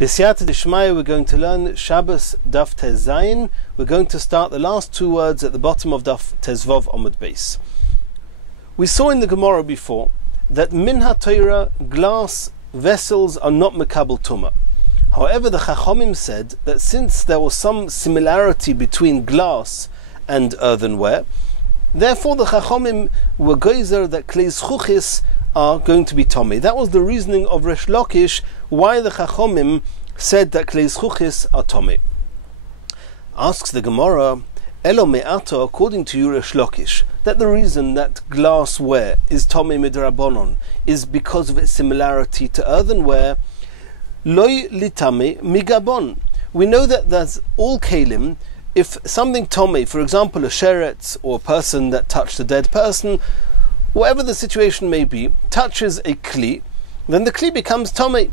B'siyata d'shmaya, we're going to learn Shabbos Daf Tez Zayin. We're going to start the last two words at the bottom of Daf Tezvav Amud Beis. We saw in the Gemara before that min ha-Torah glass vessels are not mekabel tumah. However, the Chachomim said that since there was some similarity between glass and earthenware, therefore the Chachomim were geyser that klei zchuchis are going to be tomei. That was the reasoning of Resh Lakish why the Chachomim said that klei zchuchis are tomei. Asks the Gemara, Elo me'ata, according to you Resh Lakish, that the reason that glassware is tomei midrabanon is because of its similarity to earthenware. Loi litame migabon. We know that there's all kelim. If something tomei, for example a sheretz or a person that touched a dead person, whatever the situation may be, touches a kli, then the kli becomes tomei.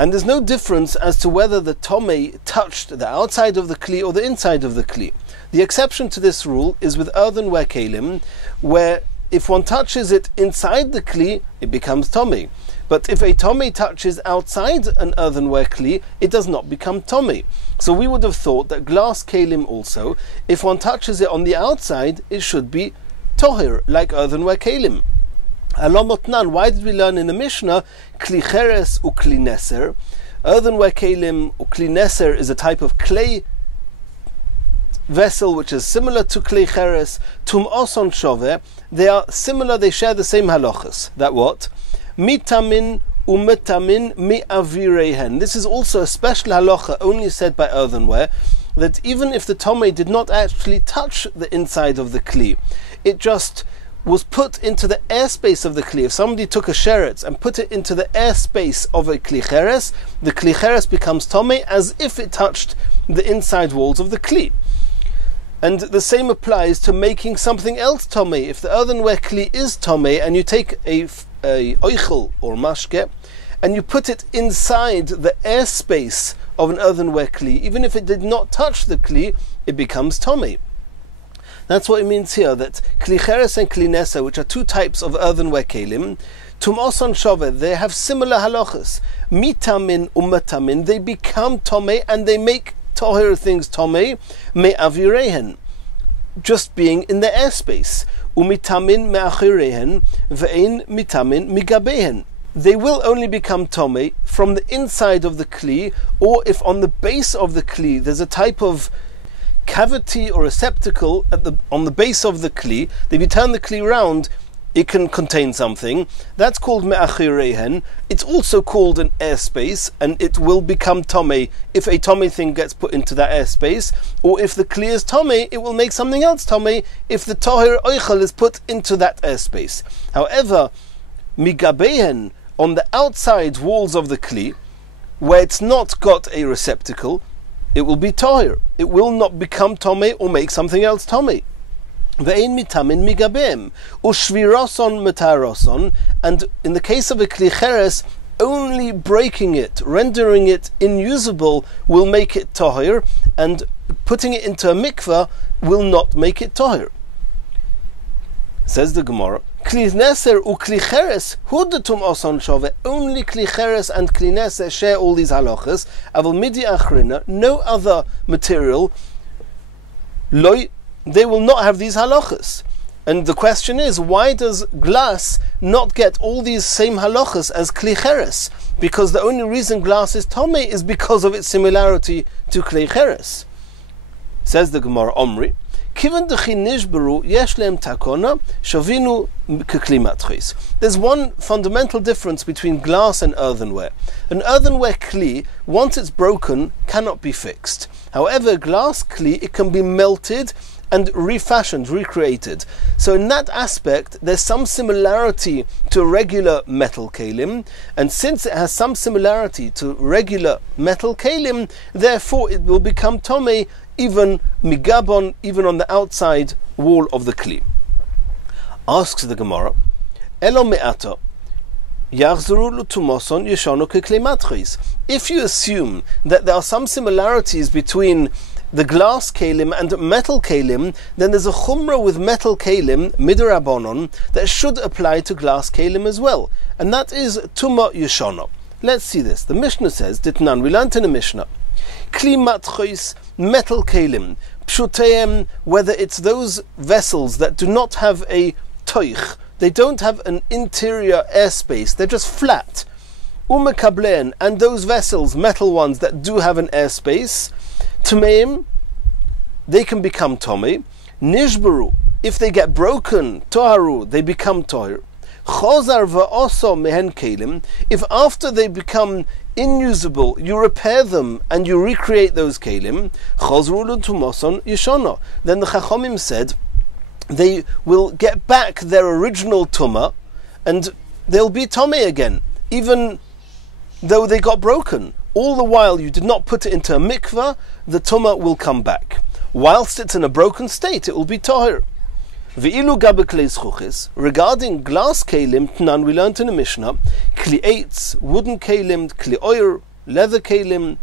And there's no difference as to whether the tomei touched the outside of the kli or the inside of the kli. The exception to this rule is with earthenware kelim, where if one touches it inside the kli, it becomes tomei. But if a tomei touches outside an earthenware kli, it does not become tomei. So we would have thought that glass kelim also, if one touches it on the outside, it should be tohir, like earthenware kelim. Alomotnan, why did we learn in the Mishnah kli cheres u kli neser? Earthenware kelim u kli neser is a type of clay vessel which is similar to klei cheres. Tum oson shove, they are similar, they share the same halachas. That what? Mitamin umetamin mi'avirehen. This is also a special halacha only said by earthenware, that even if the tomei did not actually touch the inside of the kli, it just was put into the airspace of the kli. If somebody took a sheretz and put it into the airspace of a kli cheres, the kli cheres becomes tomei as if it touched the inside walls of the kli. And the same applies to making something else tomei. If the earthenware kli is tomei and you take a oichel or mashke and you put it inside the airspace of an earthenware kli, even if it did not touch the kli, it becomes tomei. That's what it means here, that kli cheres and kli neser, which are two types of earthenware kelim, tum oson shove, they have similar halachas. Mitamin umetamin, they become tomei and they make tohir things tomei, me'avirehen, just being in the airspace. Umitamin me'achirehen, ve'ein mitamin migabehen. They will only become tomei from the inside of the kli, or if on the base of the kli there's a type of cavity or receptacle on the base of the kli, if you turn the kli round, it can contain something. That's called me'achirehen. It's also called an airspace, and it will become tomei if a tomei thing gets put into that airspace, or if the kli is tomei, it will make something else tomei if the tohir oichel is put into that airspace. However, migabehen, on the outside walls of the kli, where it's not got a receptacle, it will be tohir. It will not become tomei or make something else tomei. Ve'ein mitamin migabem ushvirason metaroson, and in the case of a kli cheres, only breaking it, rendering it inusable, will make it tohir, and putting it into a mikveh will not make it tohir. Says the Gemara, kli neser u kli cheres hudatum oson shove. Only kli cheres and kli neser share all these halachas. Aval midi achrina, no other material, loy, they will not have these halachas. And the question is, why does glass not get all these same halachas as kli cheres? Because the only reason glass is tomei is because of its similarity to kli cheres. Says the Gemara, Omri, Kivan dechi nishberu yesh lehem takona shavinu kekli matchis. There's one fundamental difference between glass and earthenware. An earthenware kli, once it's broken, cannot be fixed. However, a glass kli, it can be melted and refashioned, recreated. So in that aspect, there's some similarity to regular metal kelim, and since it has some similarity to regular metal kelim, therefore it will become tomei, even migabon, even on the outside wall of the kli. Asks the Gemara, Elo me'ata, yachzuru l'tumoson yeshanu kekli matchis. If you assume that there are some similarities between the glass kelim and metal kelim, then there's a chumrah with metal kelim, midrabanon, that should apply to glass kelim as well. And that is tuma yeshana. Let's see this. The Mishnah says, Ditnan, we learned in the Mishnah, Kli matchois, metal kalim, pshuteim, whether it's those vessels that do not have a toich, they don't have an interior airspace, they're just flat. Umekablen, and those vessels, metal ones that do have an airspace, Tmeim, they can become Tomei. Nishbaru, if they get broken, Toharu, they become Tohir. Chozar va'oso mehen kelim, if after they become inusable, you repair them and you recreate those kelim, Chozru l'tumoson yishona, then the Chachomim said, they will get back their original Tumah and they'll be Tomei again, even though they got broken. All the while you did not put it into a mikvah, the Tumah will come back. Whilst it's in a broken state, it will be Tahir. Ve'ilu gabe klei zchuchis, regarding glass kelim, Tnan, we learned in the Mishnah, kli eitz, wooden kelim, kli oyer, leather kelim,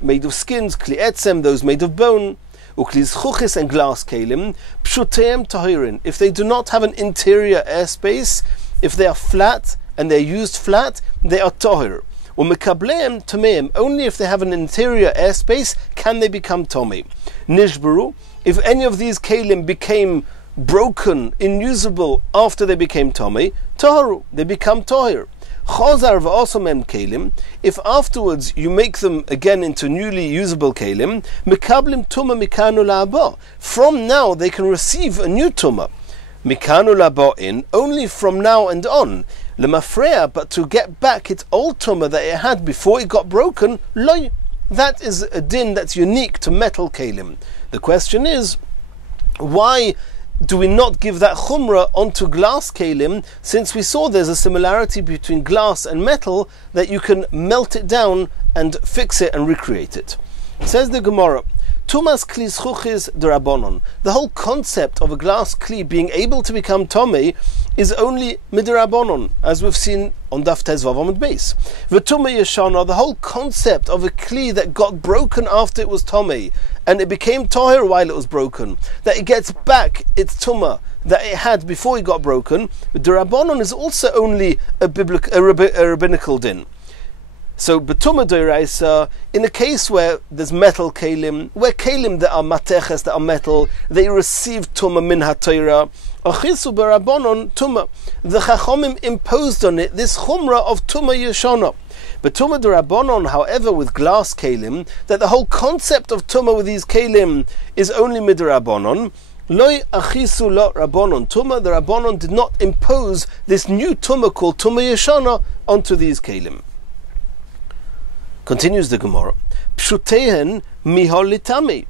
made of skins, kli etzem, those made of bone, ukli zchuchis, and glass kelim, pshuteim tahirin, if they do not have an interior airspace, if they are flat, and they're used flat, they are tahir. Umekableim tameim, only if they have an interior airspace can they become tomei. Nishbaru, if any of these kelim became broken, unusable after they became tomei, taharu, they become tahir. Chazar v'asomem kelim, if afterwards you make them again into newly usable kelim, mikablim tuma mikanu la'aba, from now they can receive a new tuma. Mikanu la'aba in, only from now and on. Lemafreya, but to get back its old tumah that it had before it got broken, loy. That is a din that's unique to metal kelim. The question is, why do we not give that chumrah onto glass kelim, since we saw there's a similarity between glass and metal, that you can melt it down and fix it and recreate it? Says the Gemara, Tumas kli zchuchis d'Rabbanon. The whole concept of a glass kli being able to become tomei is only midrabanon, as we've seen on Daf Tezvav Amud Beis. V'tumei yeshana, the whole concept of a kli that got broken after it was tomei, and it became tahir while it was broken, that it gets back its tumah that it had before it got broken, d'Rabbanon is also only a rabbinical din. So, betuma d'oraisa, in a case where there's metal kelim, where kelim that are mateches, that are metal, they receive tuma min ha-Torah, achisu b'Rabbanon tuma. The Chachomim imposed on it this chumrah of tuma yeshana. Betuma d'Rabbanon, however, with glass kelim, that the whole concept of tuma with these kelim is only midrabbanon. Loi achisu lo rabbanon tuma. The Rabbanon did not impose this new tuma called tuma yeshana onto these kelim. Continues the Gemara, pshutehen miholitami.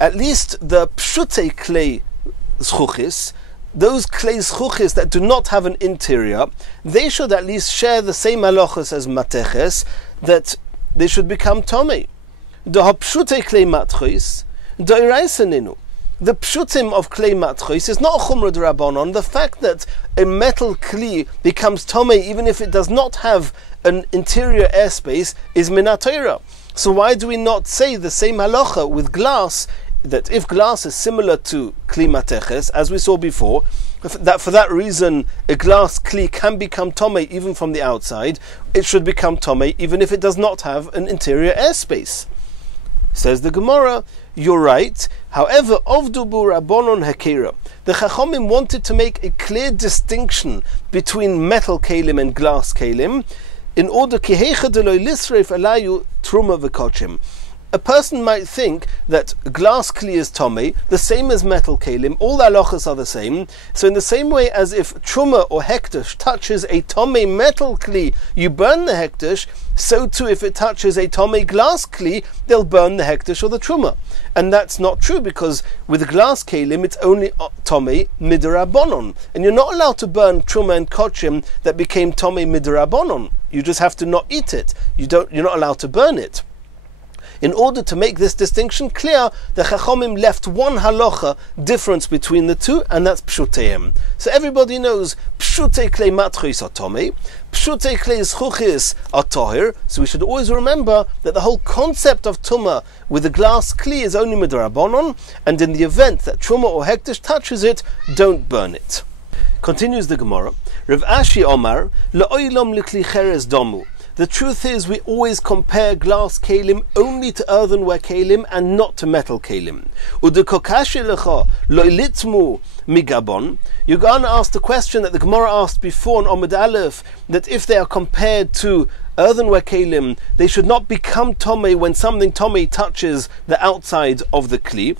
At least the pshute klei zchuchis, those klei zchuchis that do not have an interior, they should at least share the same halachas as mateches, that they should become tomei. The pshute klei matchois, doiraiseninu. The pshutim of klei matchois is not a chumrah d'Rabbanon. The fact that a metal kli becomes tomei even if it does not have an interior airspace is min ha-Torah. So why do we not say the same halacha with glass, that if glass is similar to kli mateches, as we saw before, that for that reason a glass kli can become tomei even from the outside, it should become tomei even if it does not have an interior airspace. Says the Gemara, you're right. However, ovdubu rabbonon hakira, the Chachomim wanted to make a clear distinction between metal kelim and glass kelim, in order kihecha deloy lisreif alayu truma v'kochim. A person might think that glass kli is tomei, the same as metal kelim, all the halachas are the same. So in the same way as if truma or hektish touches a tomei metal kli, you burn the hektish, so too if it touches a tomei glass kli, they'll burn the hektish or the truma. And that's not true, because with glass kelim it's only tomei midrabanon, and you're not allowed to burn truma and kochim that became tomei midrabanon. You just have to not eat it. You're not allowed to burn it. In order to make this distinction clear, the Chachomim left one halacha difference between the two, and that's pshuteim. So everybody knows pshute klei matchois are tomei, pshute klei zchuchis are tahir. So we should always remember that the whole concept of tumah with the glass kli is only midrabanon, and in the event that truma or hektish touches it, don't burn it. Continues the Gemara, Rav Ashi Omar, La'oilom likli cheres domu. The truth is, we always compare glass kalim only to earthenware kalim and not to metal kalim. You're going to ask the question that the Gemara asked before on Amud Aleph, that if they are compared to earthenware kalim, they should not become tomei when something tomei touches the outside of the kli.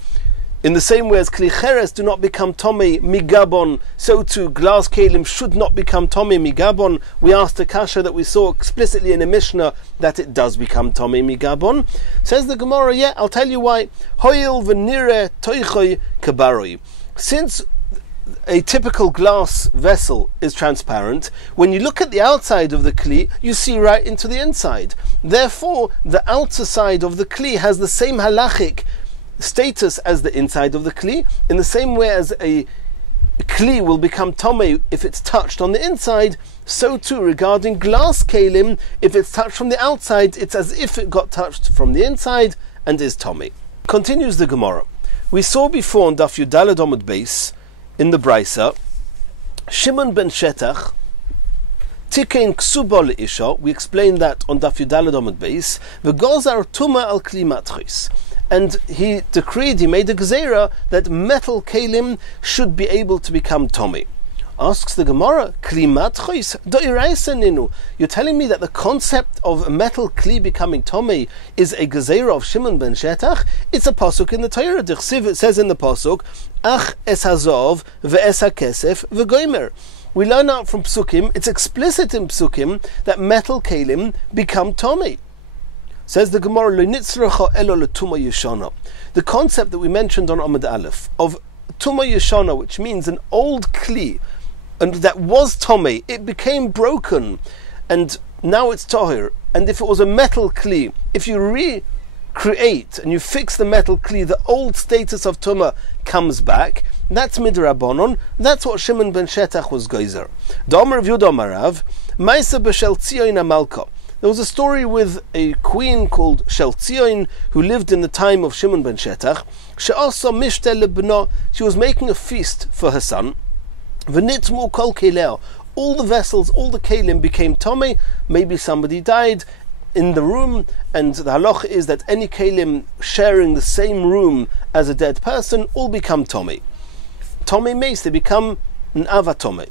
In the same way as kli cheres do not become tomei migabon, so too glass kalim should not become tomei migabon. We asked a kasha that we saw explicitly in a Mishnah that it does become tomei migabon. Says the Gemara, yeah, I'll tell you why. Hoil v'nire toichoi kabaroi. Since a typical glass vessel is transparent, when you look at the outside of the kli, you see right into the inside. Therefore, the outer side of the kli has the same halachic status as the inside of the kli, in the same way as a kli will become tomei if it's touched on the inside, so too regarding glass kalim, if it's touched from the outside, it's as if it got touched from the inside and is tomei. Continues the Gemara. We saw before on Daf Yudalad Amud Beis in the Brisa, Shimon ben Shetach Tikein ksuba leisha. We explained that on Daf Yudalad Amud Beis. V'gozar tuma al kli matchis. And he decreed, he made a gzeira that metal kalim should be able to become tomei. Asks the Gemara, kli matchis do'iraiseninu. You're telling me that the concept of a metal kli becoming tomei is a gzeira of Shimon ben Shetach? It's a pasuk in the Torah. It says in the pasuk, ach es hazov ve'es hakesef v'goimer. We learn out from psukim, it's explicit in psukim, that metal kalim become tomei. Says the Gemara, the concept that we mentioned on Amud Aleph of tuma yeshana, which means an old kli, and that was tomei, it became broken, and now it's tahir. And if it was a metal kli, if you recreate and you fix the metal kli, the old status of tuma comes back. That's midrabanon. That's what Shimon ben Shetach was geyser. Domer of Yudamarav, Maisa b'Shel Tzion Amalka. There was a story with a queen called Shel Tzion who lived in the time of Shimon ben Shetach. She'asa mishte lebna. She was making a feast for her son. V'nitmu kol keleo. All the vessels, all the kalim became tomei. Maybe somebody died in the room, and the halacha is that any kalim sharing the same room as a dead person all become tomei. Tomei meis, they become an avatomei.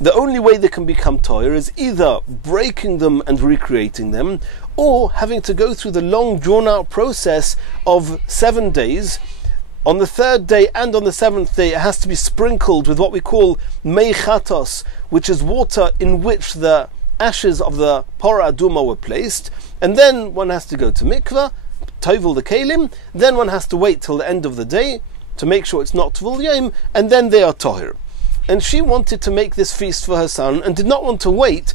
The only way they can become toyer is either breaking them and recreating them, or having to go through the long drawn-out process of 7 days. On the 3rd day and on the 7th day, it has to be sprinkled with what we call mei chatos, which is water in which the ashes of the pora aduma were placed, and then one has to go to mikveh, tovel the kalim, then one has to wait till the end of the day to make sure it's not tvul yom, and then they are toher. And she wanted to make this feast for her son and did not want to wait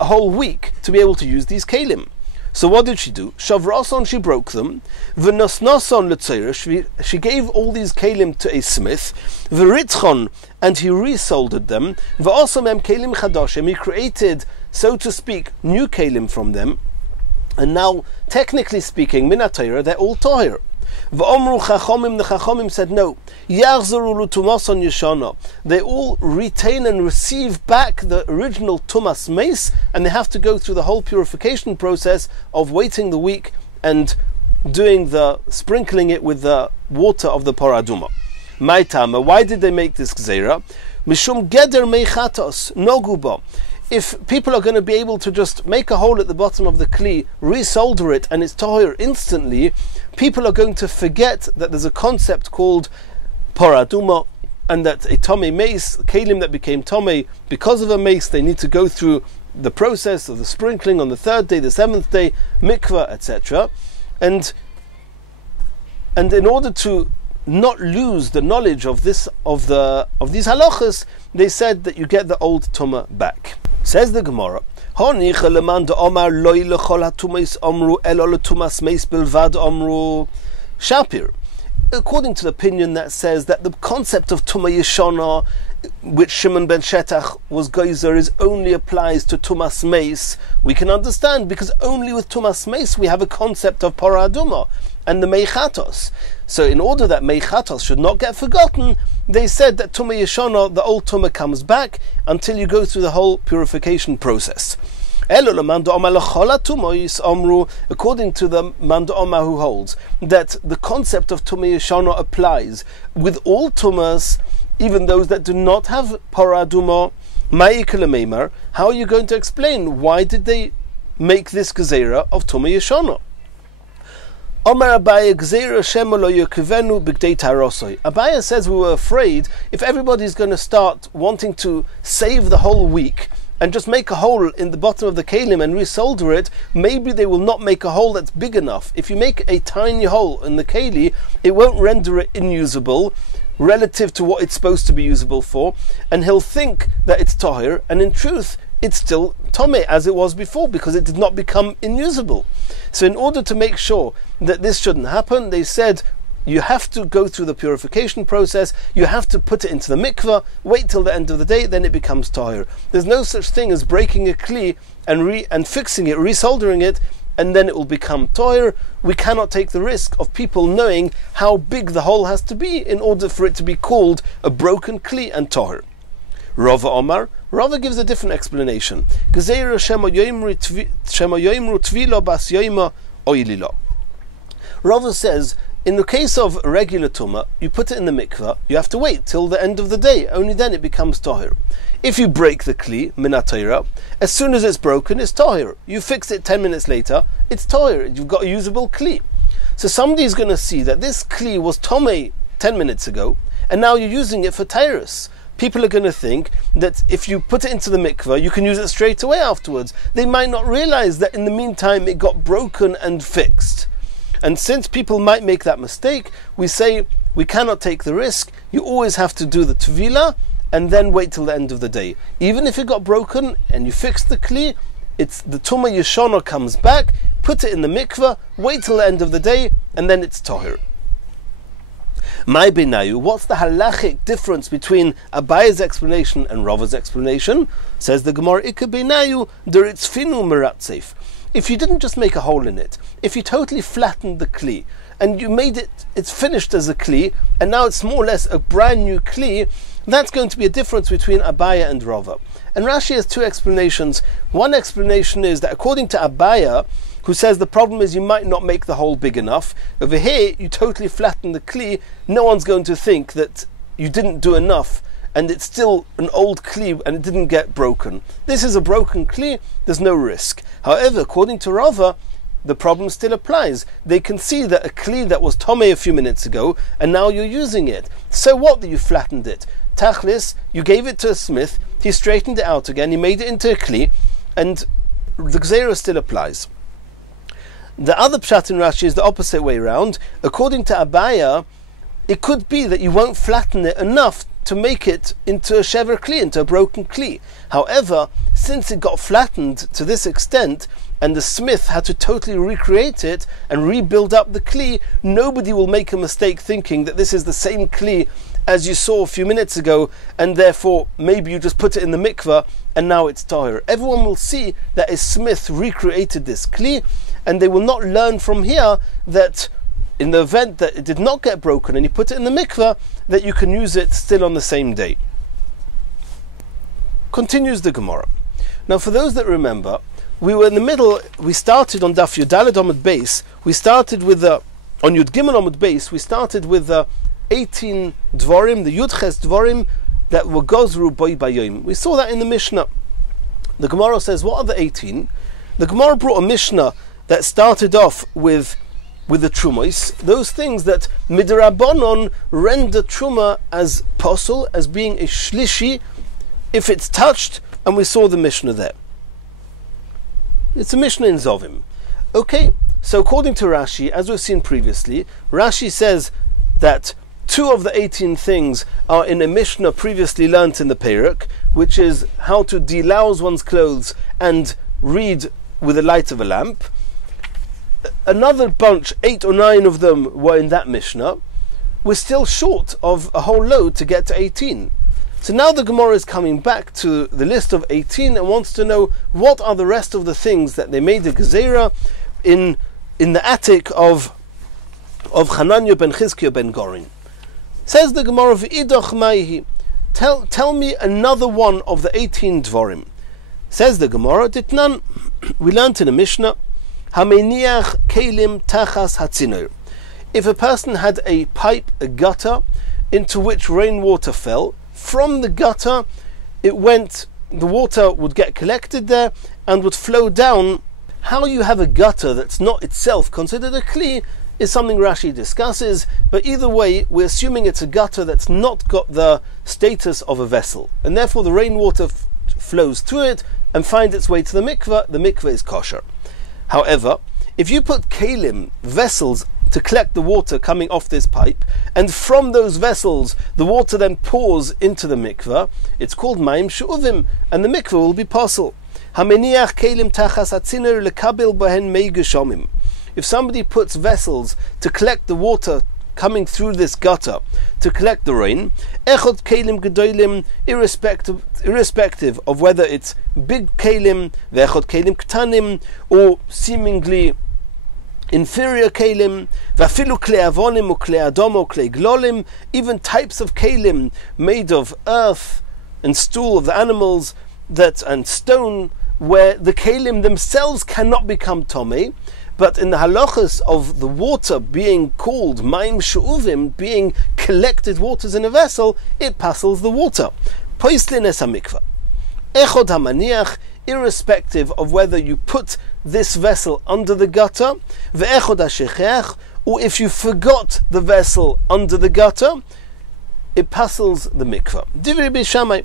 a whole week to be able to use these kalim. So what did she do? Shavrason, she broke them. V'nosnoson l'tzayra, she gave all these kalim to a smith. V'ritzchon, and he resoldered them. V'osomem kalim chadashim, he created, so to speak, new kalim from them. And now, technically speaking, min ha-Torah, they're all toher. V'omru chachomim, the chachomim said no. Yachzaru l'tumason yeshana. They all retain and receive back the original tumas meis, and they have to go through the whole purification process of waiting the week and doing the sprinkling it with the water of the paraduma. Maitama, why did they make this gzeira? Mishum geder meichatos noguba. If people are going to be able to just make a hole at the bottom of the kli, resolder it, and it's tahir instantly, people are going to forget that there's a concept called paraduma, and that a tomei mace, kalim that became tomei because of a mace, they need to go through the process of the sprinkling on the 3rd day, the 7th day, mikveh, etc. And in order to not lose the knowledge of these halachas, they said that you get the old tumah back. Says the Gemara, Shapir, according to the opinion that says that the concept of Tumah Yeshana, which Shimon ben Shetach was geyser, is only applies to Tumas Meis, we can understand, because only with Tumas Meis we have a concept of Paraduma and the Meichatos. So in order that Meichatos should not get forgotten, they said that Tumah Yeshana, the old Tumah, comes back until you go through the whole purification process. According to the Manda Oma, who holds that the concept of Tumah Yeshana applies with all Tumas, even those that do not have Parah Aduma, how are you going to explain why did they make this Gezerah of Tumah Yeshana? Abaya says we were afraid if everybody's going to start wanting to save the whole week and just make a hole in the bottom of the kalim and resolder it, maybe they will not make a hole that's big enough. If you make a tiny hole in the keli, it won't render it unusable relative to what it's supposed to be usable for, and he'll think that it's tahir, and in truth it's still tomei as it was before, because it did not become unusable. So in order to make sure that this shouldn't happen, they said you have to go through the purification process, you have to put it into the mikveh, wait till the end of the day, then it becomes tahir. There's no such thing as breaking a kli and fixing it, resoldering it, and then it will become tahir. We cannot take the risk of people knowing how big the hole has to be in order for it to be called a broken kli and tahir. Rava Omar, Rava gives a different explanation. Rava says, in the case of regular tumah, you put it in the mikveh, you have to wait till the end of the day, only then it becomes tahir. If you break the kli, minatayra, as soon as it's broken, it's tahir. You fix it 10 minutes later, it's tahir. You've got a usable kli. So somebody's going to see that this kli was tomei 10 minutes ago, and now you're using it for tairus. People are going to think that if you put it into the mikveh, you can use it straight away afterwards. They might not realize that in the meantime it got broken and fixed. And since people might make that mistake, we say we cannot take the risk. You always have to do the tevilah and then wait till the end of the day. Even if it got broken and you fix the kli, it's the Tumah Yeshana comes back, put it in the mikveh, wait till the end of the day, and then it's tahir. My benayu, what's the halachic difference between Abaya's explanation and Rava's explanation? Says the Gemara, Ika benayu deritzfinu meratzef. If you didn't just make a hole in it, if you totally flattened the kli, and you made it's finished as a kli, and now it's more or less a brand new kli, that's going to be a difference between Abaya and Rava. And Rashi has two explanations. One explanation is that according to Abaya, who says the problem is you might not make the hole big enough, over here you totally flatten the kli, no one's going to think that you didn't do enough, and it's still an old kli and it didn't get broken. This is a broken kli, there's no risk. However, according to Rava, the problem still applies. They can see that a kli that was tomei a few minutes ago, and now you're using it. So what that you flattened it? Tachlis, you gave it to a smith, he straightened it out again, he made it into a kli, and the gzera still applies. The other pshat in Rashi is the opposite way around. According to Abaya, it could be that you won't flatten it enough to make it into a shever kli, into a broken kli. However, since it got flattened to this extent, and the smith had to totally recreate it and rebuild up the kli, nobody will make a mistake thinking that this is the same kli as you saw a few minutes ago, and therefore maybe you just put it in the mikveh and now it's tahir. Everyone will see that a smith recreated this kli, and they will not learn from here that in the event that it did not get broken and you put it in the mikveh, that you can use it still on the same day. Continues the Gemara. Now, for those that remember, we were in the middle, we started on Daf Yudaled Amud Beis, we started with on Yud Gimel Amud Beis, we started with 18 Dvorim, the Yudches Dvorim, that were Gozru Boi Bayom. We saw that in the Mishnah. The Gemara says, what are the 18? The Gemara brought a Mishnah that started off with the Trumos, those things that Midrabanon render Truma as posel, as being a Shlishi, if it's touched, and we saw the Mishnah there. It's a Mishnah in Zovim. Okay, so according to Rashi, as we've seen previously, Rashi says that 2 of the 18 things are in a Mishnah previously learnt in the Perek, which is how to delouse one's clothes and read with the light of a lamp. Another bunch, 8 or 9 of them were in that Mishnah. We're still short of a whole load to get to 18. So now the Gemara is coming back to the list of 18 and wants to know what are the rest of the things that they made the Gezerah in the attic of Hananya ben Chizkiah ben Gorin. Says the Gemara, V'idoch maihi, tell me another one of the 18 Dvorim. Says the Gemara, Ditnan, we learned in the Mishnah, Hameniach kelim tachas hatzinor. If a person had a pipe, a gutter, into which rainwater fell, from the gutter the water would get collected there and would flow down. How you have a gutter that's not itself considered a kli is something Rashi discusses, but either way we're assuming it's a gutter that's not got the status of a vessel, and therefore the rainwater flows through it and finds its way to the mikveh is kosher. However, if you put kelim, vessels, to collect the water coming off this pipe, and from those vessels the water then pours into the mikveh, it's called mayim she'uvim, and the mikveh will be pasul. Hameniach kelim tachas hatzinor lekabil bahen mei geshomim. If somebody puts vessels to collect the water coming through this gutter, to collect the rain, echod kelim gedolim, irrespective of whether it's big kelim, ve'echod kelim ktanim, or seemingly inferior kelim, vafilu klei avonim, or klei adom, or klei glolim, even types of kelim made of earth and stool of the animals and stone, where the kelim themselves cannot become tomei, but in the halachas of the water being called mayim she'uvim, being collected waters in a vessel, it passes the water. Poislin es hamikvah. Echod hamaniach, irrespective of whether you put this vessel under the gutter, ve'echod hashechech, or if you forgot the vessel under the gutter, it passes the mikvah. Divrei Beishamai.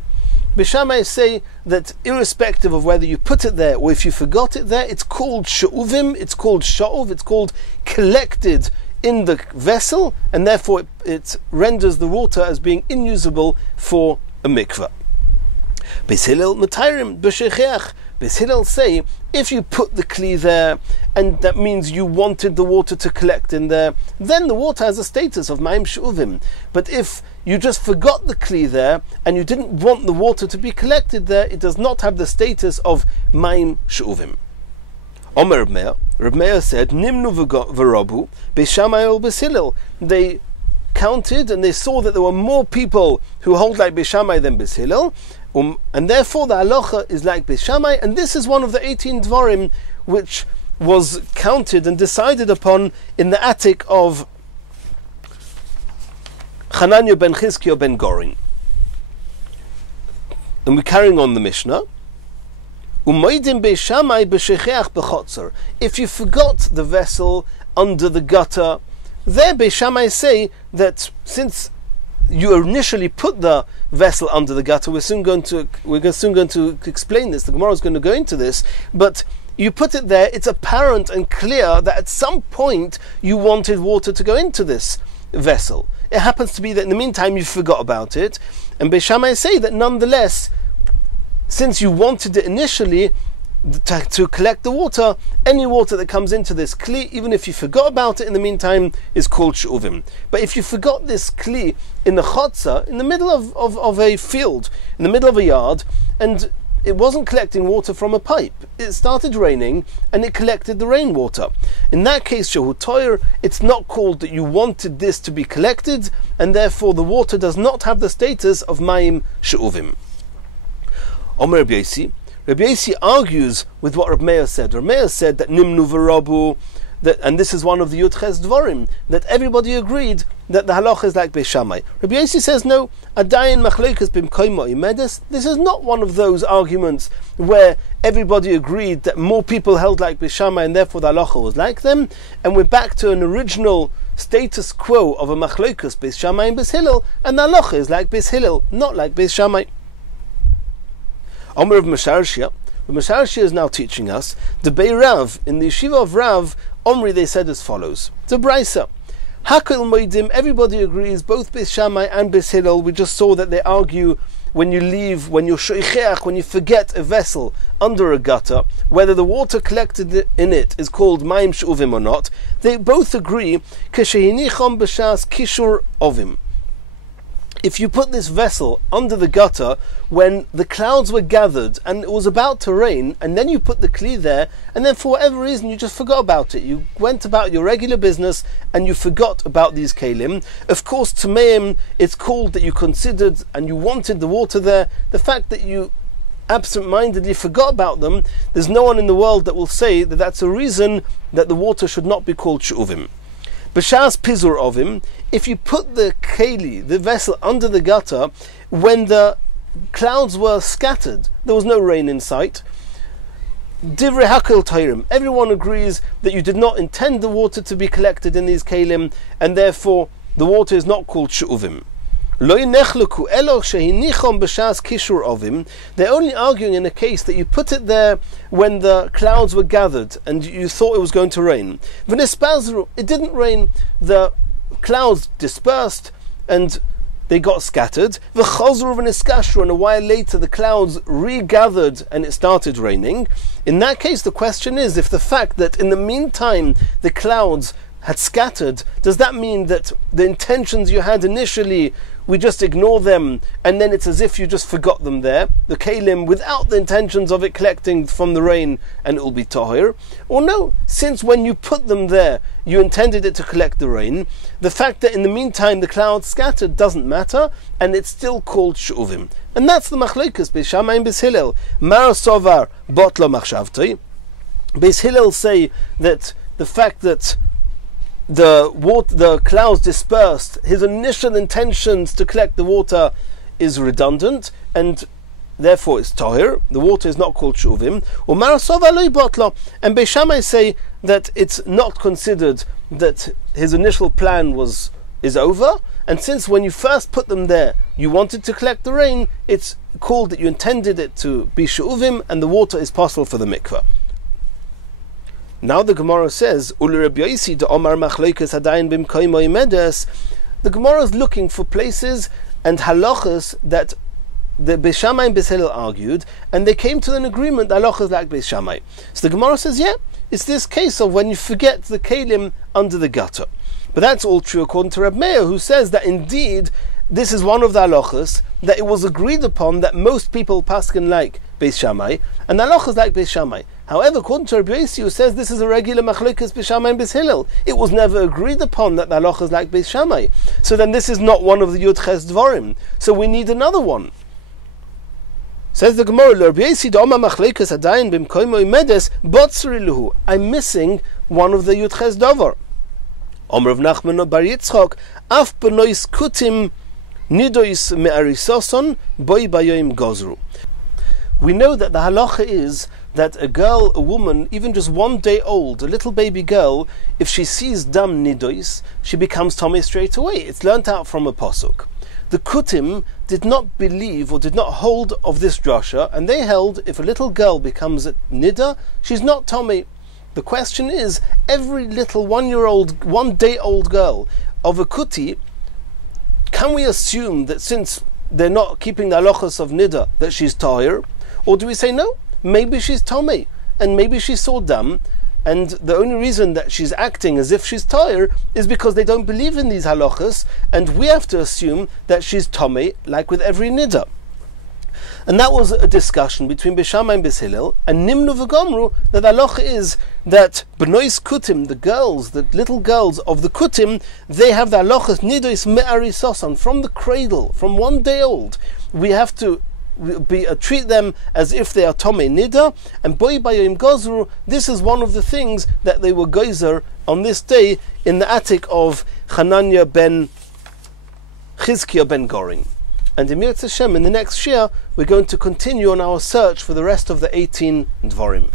Beishamai say that irrespective of whether you put it there or if you forgot it there, it's called she'uvim, it's called sha'uv, it's called collected in the vessel, and therefore it renders the water as being inusable for a mikveh. Beis Hillel matayrim b'shechech. Beis Hillel say, if you put the kli there, and that means you wanted the water to collect in there, then the water has a status of mayim she'uvim. But if you just forgot the kli there, and you didn't want the water to be collected there, it does not have the status of mayim she'uvim. Omer Reb Meir said, Nimnu v'robu Beis Shammai ol Beis Hillel. They counted and they saw that there were more people who hold like Beis Shammai than Beis Hillel, and therefore the halacha is like Beis Shammai, and this is one of the 18 dvarim which was counted and decided upon in the attic of Hananiah ben Chizkiah ben Gorin. And we're carrying on the Mishnah. Umaydim Beis Shammai b'shecheach b'chotzer. If you forgot the vessel under the gutter, there Beis Shammai say that since you initially put the vessel under the gutter, we're soon going to explain this. The Gemara is going to go into this, but you put it there, it's apparent and clear that at some point you wanted water to go into this vessel. It happens to be that in the meantime you forgot about it, and Beis Shammai say that nonetheless, since you wanted it initially to collect the water, any water that comes into this kli, even if you forgot about it in the meantime, is called she'uvim. But if you forgot this kli in the chotzer, in the middle of a field, in the middle of a yard, and it wasn't collecting water from a pipe, it started raining and it collected the rainwater, in that case shehu toyer, it's not called that you wanted this to be collected, and therefore the water does not have the status of mayim she'uvim. Omer Rabbi Yossi. Rabbi Yossi argues with what Reb Meir said. Reb Meir said that Nimnu v'Rabu, and this is one of the Yudches Dvarim, that everybody agreed that the halacha is like Beis Shammai. Rabbi Yossi says no, Adayin Machlokas b'mkoimo imedes. This is not one of those arguments where everybody agreed that more people held like Beis Shammai and therefore the halacha was like them, and we're back to an original status quo of a Machlokas Beis Shammai and Beis Hillel, and the halacha is like Beis Hillel, not like Beis Shammai. Omer of Masharshia. Masharshia is now teaching us the Beirav in the yeshiva of Rav Omri. They said as follows: the Brisa, Hakol Moedim. Everybody agrees, both Beis Shammai and Beis Hillel. We just saw that they argue when you leave, when you're shoicheach, when you forget a vessel under a gutter, whether the water collected in it is called mayim she'uvim or not. They both agree keshehinichom b'shas kishur ovim. If you put this vessel under the gutter when the clouds were gathered and it was about to rain, and then you put the kli there, and then for whatever reason you just forgot about it, you went about your regular business and you forgot about these kelim, of course tameim, it's called that you considered and you wanted the water there. The fact that you absent-mindedly forgot about them, there's no one in the world that will say that that's a reason that the water should not be called she'uvim. B'shas pizur ovim, if you put the keli, the vessel, under the gutter, when the clouds were scattered, there was no rain in sight, divrei hakol tayrim, everyone agrees that you did not intend the water to be collected in these kelim, and therefore the water is not called she'uvim. They're only arguing in a case that you put it there when the clouds were gathered and you thought it was going to rain. It didn't rain, the clouds dispersed and they got scattered. And a while later the clouds regathered and it started raining. In that case, the question is, if the fact that in the meantime the clouds had scattered, does that mean that the intentions you had initially, we just ignore them and then it's as if you just forgot them there, the kalim, without the intentions of it collecting from the rain, and it will be tahir? Or no, since when you put them there you intended it to collect the rain, the fact that in the meantime the clouds scattered doesn't matter and it's still called she'uvim. And that's the machlokes Beis Shammai and Beis Hillel. Mar sovar botlo machshavtoi. Beis Hillel say that the fact that the clouds dispersed, his initial intentions to collect the water is redundant, and therefore it's tahir. The water is not called she'uvim. Or marasova lo botlo. And Beis Shammai say that it's not considered that his initial plan is over, and since when you first put them there you wanted to collect the rain, it's called that you intended it to be she'uvim, and the water is possible for the mikveh. Now the Gemara says, the Gemara is looking for places and halachas that the Beis Shammai and Beis Hillel argued, and they came to an agreement that halachas like Beis Shammai. So the Gemara says, yeah, it's this case of when you forget the kelim under the gutter. But that's all true according to Reb Meir, who says that indeed this is one of the halachas that it was agreed upon that most people paskin like Beis Shammai, and the halachas like Beis Shammai. However, according to Rabbi Yossi, who says this is a regular machlokes Beis Shammai and Beis Hillel, it was never agreed upon that the halacha is like Beis Shammai. So then this is not one of the Yud Ches Dvarim. So we need another one. Says the Gemara, Rabbi Yossi da'oma machlokes adayin b'mkoimo imedes botzri luhu. I'm missing one of the Yud Ches Davar. Omer of Nachman bar Yitzchak, af benois kutim nidois me'arisoson boi bayoim gozru. We know that the halacha is that a woman, even just 1 day old, a little baby girl, if she sees dam nidois, she becomes tomei straight away. It's learnt out from a pasuk. The kutim did not believe or did not hold of this drasha, and they held if a little girl becomes a nida, she's not tomei. The question is, every little 1 day old girl of a kuti, can we assume that since they're not keeping the halachas of nida, that she's tahir? Or do we say no? Maybe she's tomei, and maybe she saw dam, and the only reason that she's acting as if she's tahir is because they don't believe in these halachas, and we have to assume that she's tomei, like with every nida. And that was a discussion between Beis Shammai and Beis Hillel, and nimnu v'gomru, that the halacha is that benois kutim, the little girls of the kutim, they have the halachas nidois me'arisosan, from the cradle, from 1 day old. We have to treat them as if they are tomei nida, and boi bayoim gozru, this is one of the things that they were geyser on this day in the attic of Hananya ben Chizkiah ben Gorin. And in Mirz Hashem, in the next shir, we're going to continue on our search for the rest of the 18 Dvarim.